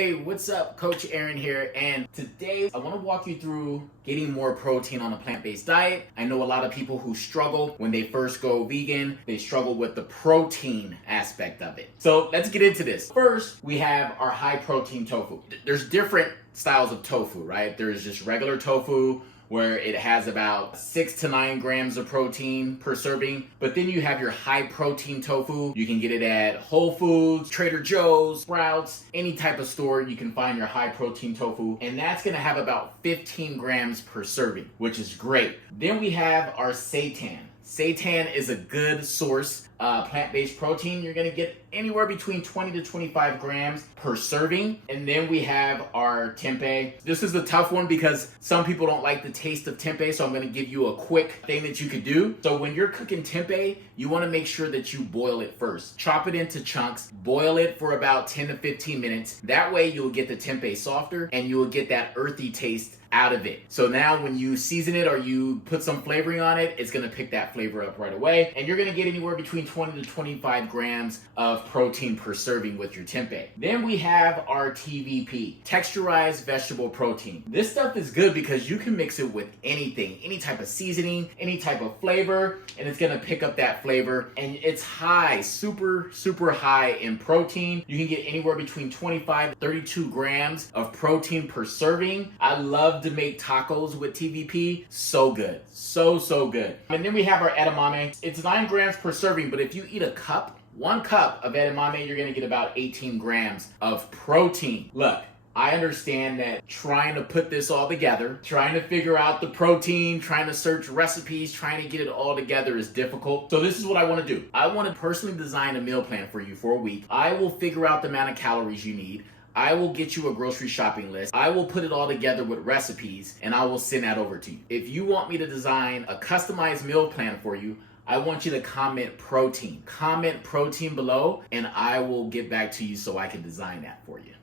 Hey, what's up? Coach Aaron here, and today I want to walk you through getting more protein on a plant-based diet. I know a lot of people who struggle when they first go vegan. They struggle with the protein aspect of it. So let's get into this. First, we have our high protein tofu. There's different styles of tofu, right? There's just regular tofu, where it has about 6 to 9 grams of protein per serving. But then you have your high protein tofu. You can get it at Whole Foods, Trader Joe's, Sprouts, any type of store you can find your high protein tofu. And that's gonna have about 15 grams per serving, which is great. Then we have our seitan. Seitan is a good source plant-based protein. You're gonna get anywhere between 20 to 25 grams per serving. And then we have our tempeh. This is a tough one because some people don't like the taste of tempeh, so I'm gonna give you a quick thing that you could do. So when you're cooking tempeh, you wanna make sure that you boil it first. Chop it into chunks, boil it for about 10 to 15 minutes. That way you'll get the tempeh softer and you will get that earthy taste out of it. So now when you season it or you put some flavoring on it, it's gonna pick that flavor up right away. And you're gonna get anywhere between 20 to 25 grams of protein per serving with your tempeh. Then we have our TVP, texturized vegetable protein. This stuff is good because you can mix it with anything, any type of seasoning, any type of flavor, and it's gonna pick up that flavor. And it's high, super high in protein. You can get anywhere between 25 to 32 grams of protein per serving. I love to make tacos with TVP. So good. So good. And then we have our edamame. It's 9 grams per serving, but if you eat a cup, 1 cup of edamame, you're gonna get about 18 grams of protein. Look, I understand that trying to put this all together, trying to figure out the protein, trying to search recipes, trying to get it all together is difficult. So this is what I want to do. I want to personally design a meal plan for you for a week. I will figure out the amount of calories you need. I will get you a grocery shopping list. I will put it all together with recipes and I will send that over to you. If you want me to design a customized meal plan for you, I want you to comment protein. Comment protein below and I will get back to you so I can design that for you.